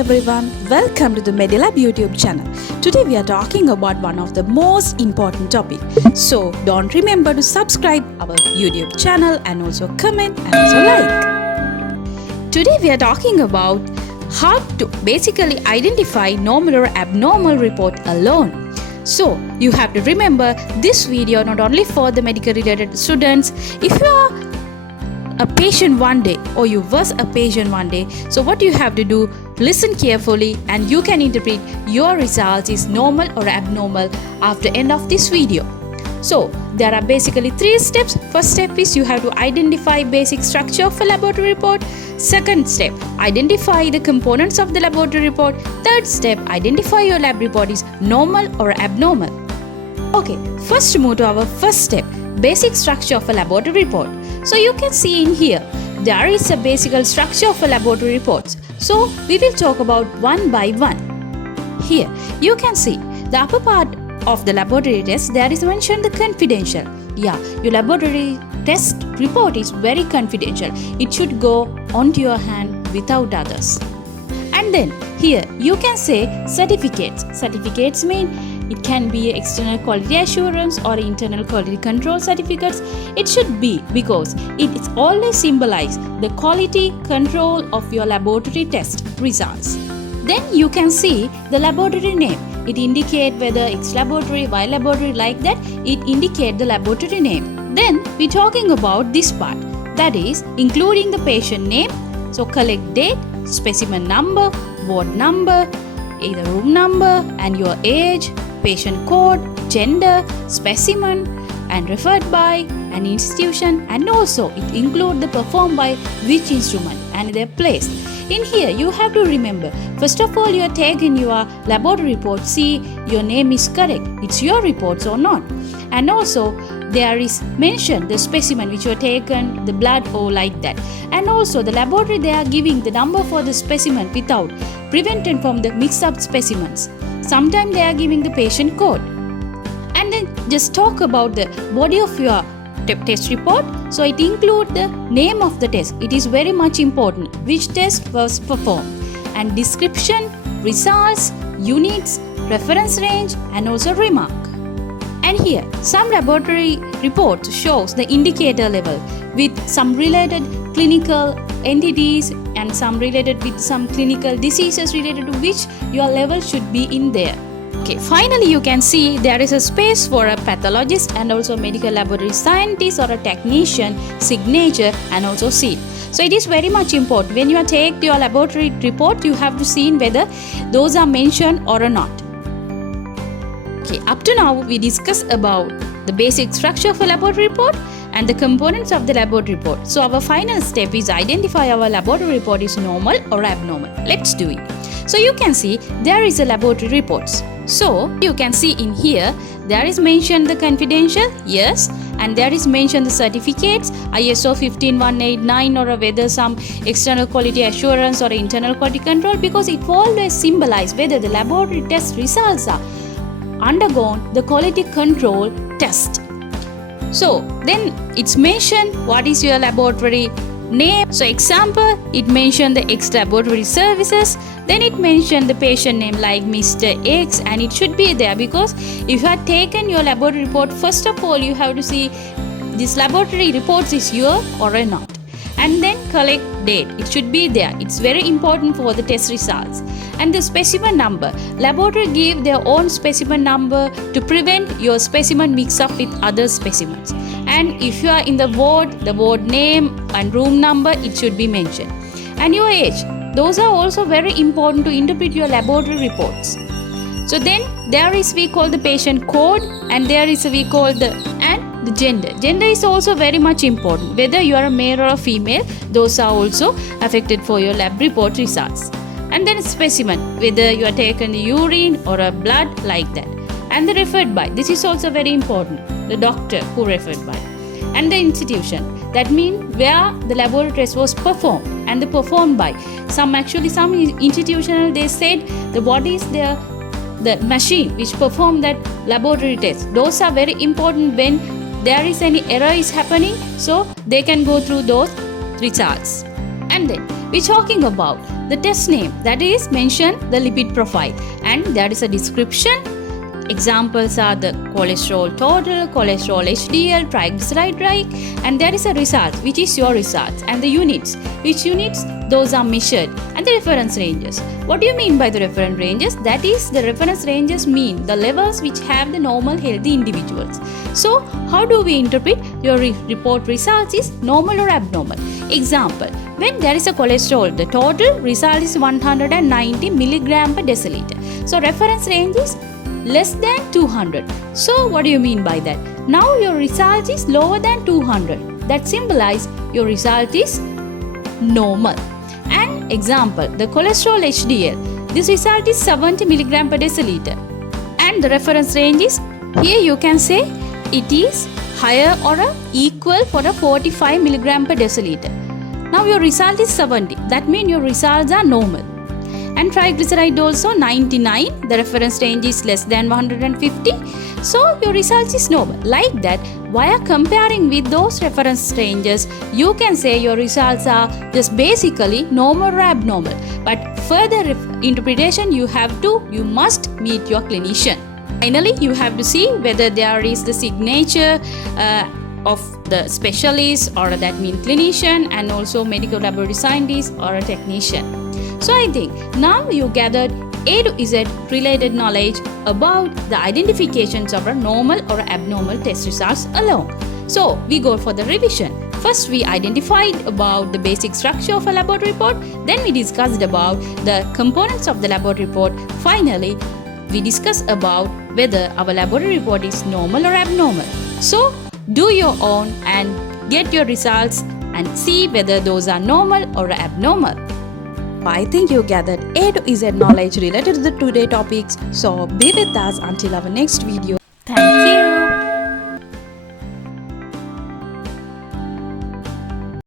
everyone, welcome to the Medilab YouTube channel. Today we are talking about one of the most important topics. So don't remember to subscribe our YouTube channel and also comment and also like. Today we are talking about how to basically identify normal or abnormal report alone. So you have to remember this video not only for the medical related students. If you are a patient one day or you was a patient one day, so what you have to do, listen carefully and you can interpret your results is normal or abnormal after end of this video. So there are basically 3 steps. First step is you have to identify basic structure of a laboratory report. Second step, identify the components of the laboratory report. Third step, identify your lab report is normal or abnormal. Okay, first move to our first step, basic structure of a laboratory report. So you can see in here, there is a basic structure of a laboratory reports. So we will talk about one by one. Here you can see the upper part of the laboratory test, there is mentioned the confidential. Yeah, your laboratory test report is very confidential. It should go onto your hand without others. And then here you can say certificates. Certificates mean it can be external quality assurance or internal quality control certificates. It should be because it is always symbolize the quality control of your laboratory test results. Then you can see the laboratory name. It indicates whether it's laboratory, Y laboratory, like that. It indicates the laboratory name. Then we're talking about this part, that is including the patient name. So collect date, specimen number, ward number, either room number and your age, patient code, gender, specimen and referred by an institution, and also it includes the performed by which instrument and their place. In here you have to remember, first of all you are taking your laboratory report, see your name is correct, it's your reports or not. And also there is mentioned the specimen which you are taken, the blood or like that. And also the laboratory they are giving the number for the specimen without preventing from the mixed up specimens. Sometimes they are giving the patient code. And then just talk about the body of your test report. So it includes the name of the test. It is very much important. Which test was performed. And description, results, units, reference range and also remark. And here some laboratory reports shows the indicator level with some related clinical entities and some related with some clinical diseases related to which your level should be in there. Okay, finally you can see there is a space for a pathologist and also medical laboratory scientist or a technician signature and also seal. So it is very much important when you are take your laboratory report, you have to see whether those are mentioned or not. Okay, up to now we discussed about the basic structure of a laboratory report and the components of the laboratory report. So our final step is identify our laboratory report is normal or abnormal. Let's do it. So you can see there is a laboratory reports. So you can see in here there is mentioned the confidential, yes, and there is mentioned the certificates ISO 15189 or whether some external quality assurance or internal quality control, because it always symbolize whether the laboratory test results are undergone the quality control test. So then it's mentioned what is your laboratory name. So example, it mentioned the X laboratory services. Then it mentioned the patient name like Mr. X, and it should be there because if you have taken your laboratory report, first of all you have to see this laboratory reports is your or not. And then collect date, it should be there. It's very important for the test results. And the specimen number, laboratory give their own specimen number to prevent your specimen mix up with other specimens. And if you are in the ward name and room number, it should be mentioned. And your age, those are also very important to interpret your laboratory reports. So then there is we call the patient code, and there is we call the gender. Gender is also very much important. Whether you are a male or a female, those are also affected for your lab report results. And then specimen, whether you are taken the urine or a blood like that. And the referred by, this is also very important, the doctor who referred by. And the institution, that means where the laboratory test was performed and the performed by. Some institutional they said the what is the machine which performed that laboratory test. Those are very important when there is any error is happening, so they can go through those results. And then we're talking about the test name, that is mention the lipid profile, and there is a description. Examples are the cholesterol total, cholesterol HDL, triglyceride rank, and there is a result, which is your results, and the units, which units those are measured, and the reference ranges. What do you mean by the reference ranges? That is, the reference ranges mean the levels which have the normal healthy individuals. So, how do we interpret your report results is normal or abnormal? Example, when there is a cholesterol, the total result is 190 milligram per deciliter. So, reference range is less than 200. So what do you mean by that? Now your result is lower than 200. That symbolizes your result is normal. And example, the cholesterol HDL. This result is 70 milligram per deciliter. And the reference range is, here you can say it is higher or equal for a 45 milligram per deciliter. Now your result is 70. That means your results are normal. And triglyceride also 99, the reference range is less than 150, so your results is normal. Like that, via comparing with those reference ranges, you can say your results are just basically normal or abnormal. But further interpretation you must meet your clinician. Finally, you have to see whether there is the signature of the specialist, or that means clinician, and also medical laboratory scientist or a technician. So I think now you gathered A to Z related knowledge about the identifications of a normal or abnormal test results alone. So we go for the revision. First we identified about the basic structure of a laboratory report, then we discussed about the components of the laboratory report. Finally, we discussed about whether our laboratory report is normal or abnormal. So do your own and get your results and see whether those are normal or abnormal. I think you gathered A to Z knowledge related to the today topics. So be with us until our next video.